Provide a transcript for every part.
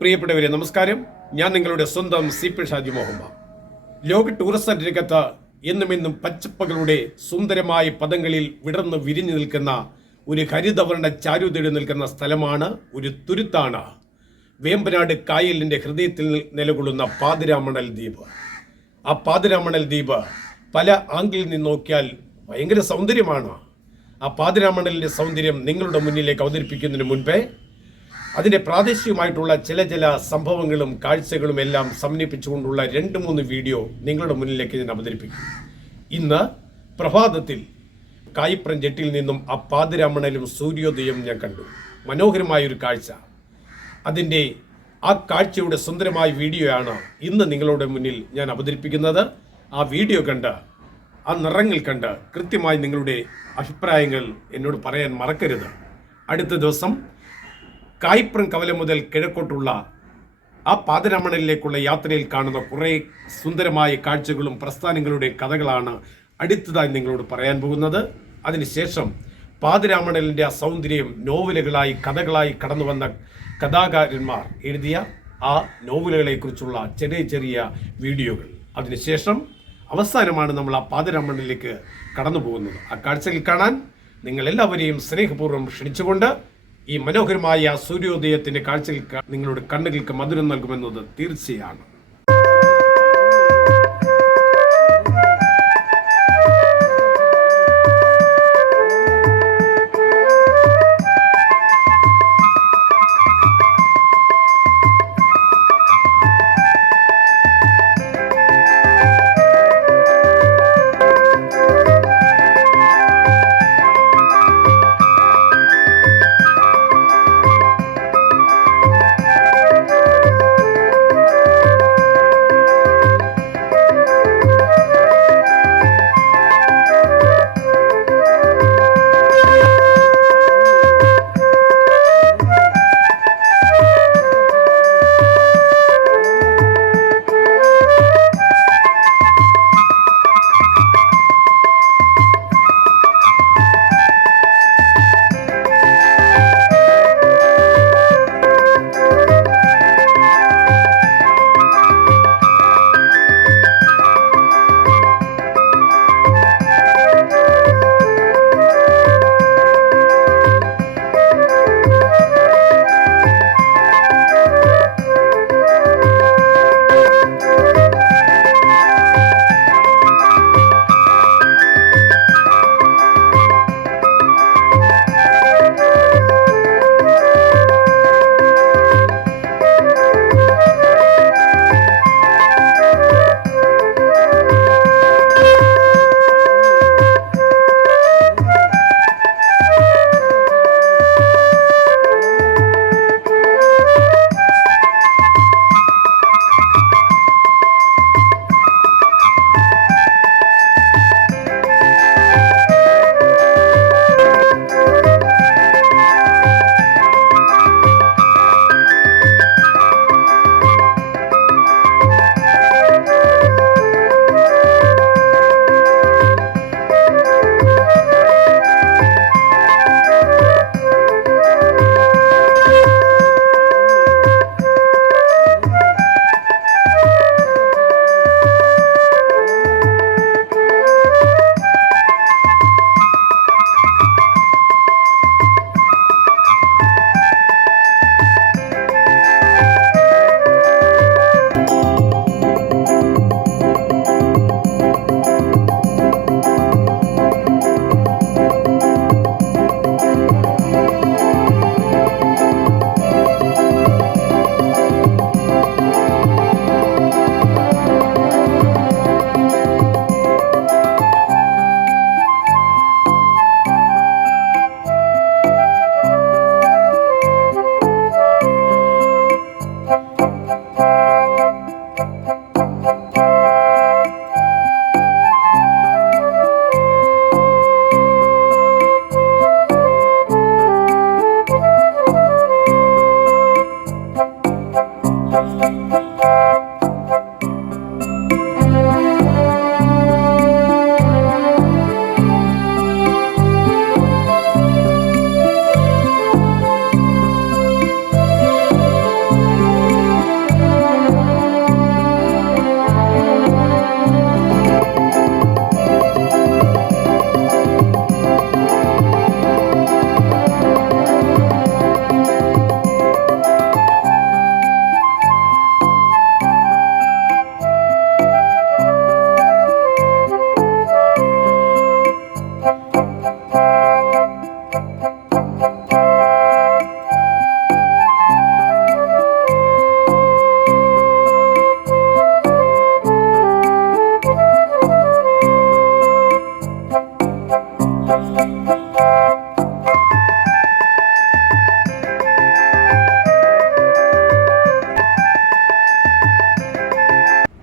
പ്രിയപ്പെട്ടവരെ നമസ്കാരം. ഞാൻ നിങ്ങളുടെ സ്വന്തം CP ഷാജി മുഹമ്മദ്. ലോക ടൂറിസം രംഗത്ത് എന്നും പച്ചപ്പകളുടെ സുന്ദരമായ പദങ്ങളിൽ വിടർന്ന് വിരിഞ്ഞു നിൽക്കുന്ന ഒരു ഹരിതവർണ്ണ ചാരുതേടി നിൽക്കുന്ന സ്ഥലമാണ്, ഒരു തുരുത്താണ് വേമ്പനാട് കായലിൻ്റെ ഹൃദയത്തിൽ നിലകൊള്ളുന്ന പാതിരാമണൽ ദ്വീപ്. ആ പാതിരാമണൽ ദ്വീപ് പല ആംഗിളിൽ നിന്ന് നോക്കിയാൽ ഭയങ്കര സൗന്ദര്യമാണ്. ആ പാതിരാമണലിൻ്റെ സൗന്ദര്യം നിങ്ങളുടെ മുന്നിലേക്ക് അവതരിപ്പിക്കുന്നതിന് മുൻപേ അതിൻ്റെ പ്രാദേശികമായിട്ടുള്ള ചില സംഭവങ്ങളും കാഴ്ചകളും എല്ലാം സമന്വയിപ്പിച്ചുകൊണ്ടുള്ള 2-3 വീഡിയോ നിങ്ങളുടെ മുന്നിലേക്ക് ഞാൻ അവതരിപ്പിക്കും. ഇന്ന് പ്രഭാതത്തിൽ കായിപ്രം ജെട്ടിയിൽ നിന്നും ആ പാതിരാമണലും സൂര്യോദയം ഞാൻ കണ്ടു. മനോഹരമായൊരു കാഴ്ച. അതിൻ്റെ ആ കാഴ്ചയുടെ സുന്ദരമായ വീഡിയോയാണ് ഇന്ന് നിങ്ങളുടെ മുന്നിൽ ഞാൻ അവതരിപ്പിക്കുന്നത്. ആ വീഡിയോ കണ്ട്, ആ നിറങ്ങൾ കണ്ട് കൃത്യമായി നിങ്ങളുടെ അഭിപ്രായങ്ങൾ എന്നോട് പറയാൻ മറക്കരുത്. അടുത്ത ദിവസം കായിപ്രം കവല മുതൽ കിഴക്കോട്ടുള്ള ആ പാതിരാമണലിലേക്കുള്ള യാത്രയിൽ കാണുന്ന കുറേ സുന്ദരമായ കാഴ്ചകളും പ്രസ്ഥാനങ്ങളുടെ കഥകളാണ് അടുത്തതായി നിങ്ങളോട് പറയാൻ പോകുന്നത്. അതിനുശേഷം പാതിരാമണലിൻ്റെ ആ സൗന്ദര്യം നോവലുകളായി കഥകളായി കടന്നു വന്ന കഥാകാരന്മാർ എഴുതിയ ആ നോവലുകളെക്കുറിച്ചുള്ള ചെറിയ വീഡിയോകൾ. അതിനുശേഷം അവസാനമാണ് നമ്മൾ ആ പാതിരാമണലിലേക്ക് കടന്നു പോകുന്നത്. ആ കാഴ്ചകൾ കാണാൻ നിങ്ങളെല്ലാവരെയും സ്നേഹപൂർവ്വം ക്ഷണിച്ചുകൊണ്ട് ഈ മനോഹരമായ സൂര്യോദയത്തിന്റെ കാഴ്ചകൾക്ക് നിങ്ങളുടെ കണ്ണുകൾക്ക് മധുരം നൽകുമെന്നത് തീർച്ചയാണ്.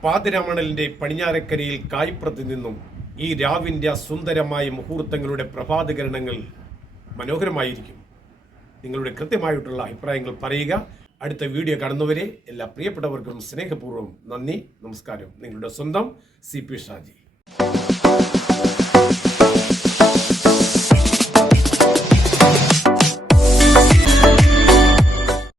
പാതിരാമണലിൻ്റെ പടിഞ്ഞാറക്കരയിൽ കായ്പുറത്ത് നിന്നും ഈ രാവിൻ്റെ സുന്ദരമായ മുഹൂർത്തങ്ങളുടെ പ്രഭാതകരണങ്ങൾ മനോഹരമായിരിക്കും. നിങ്ങളുടെ കൃത്യമായിട്ടുള്ള അഭിപ്രായങ്ങൾ പറയുക. അടുത്ത വീഡിയോ കാണുന്നവരെ എല്ലാ പ്രിയപ്പെട്ടവർക്കും സ്നേഹപൂർവ്വം നന്ദി, നമസ്കാരം. നിങ്ങളുടെ സ്വന്തം CP ഷാജി.